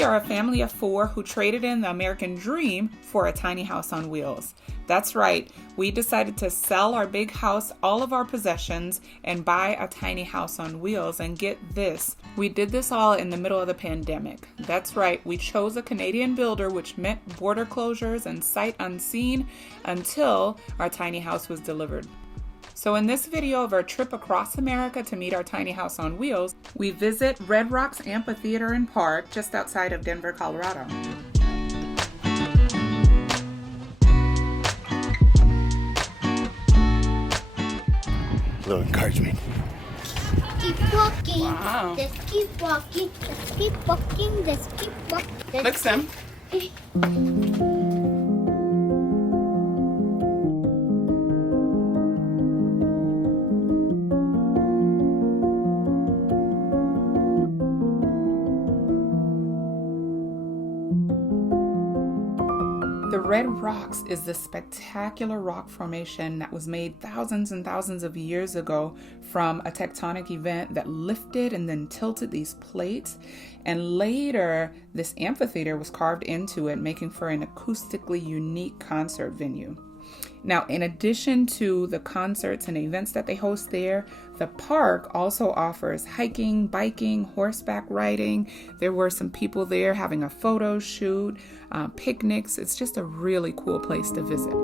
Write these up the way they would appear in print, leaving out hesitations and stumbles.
We are a family of 4 who traded in the American dream for a tiny house on wheels. That's right, we decided to sell our big house, all of our possessions, and buy a tiny house on wheels. And get this, we did this all in the middle of the pandemic. That's right, we chose a Canadian builder, which meant border closures and sight unseen until our tiny house was delivered. So in this video of our trip across America to meet our tiny house on wheels, we visit Red Rocks Amphitheater and Park just outside of Denver, Colorado. Little encouragement. Keep walking. Wow. Just keep walking. Just keep walking. Just keep walking. Look, Sam. The Red Rocks is the spectacular rock formation that was made thousands and thousands of years ago from a tectonic event that lifted and then tilted these plates. And later, this amphitheater was carved into it, making for an acoustically unique concert venue. Now, in addition to the concerts and events that they host there, the park also offers hiking, biking, horseback riding. There were some people there having a photo shoot, picnics. It's just a really cool place to visit.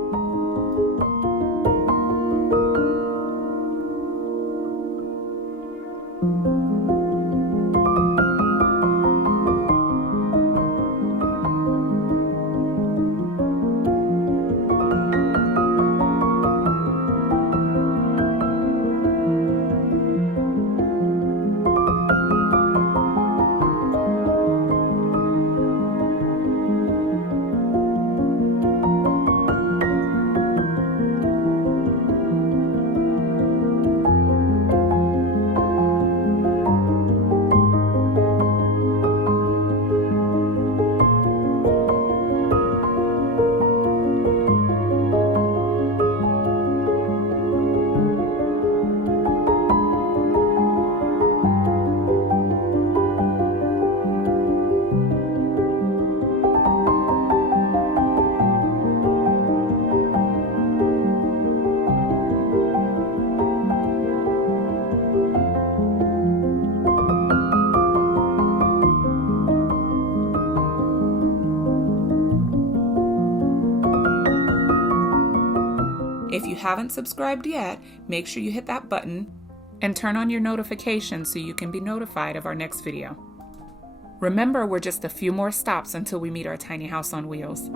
If you haven't subscribed yet, make sure you hit that button and turn on your notifications so you can be notified of our next video. Remember, we're just a few more stops until we meet our tiny house on wheels.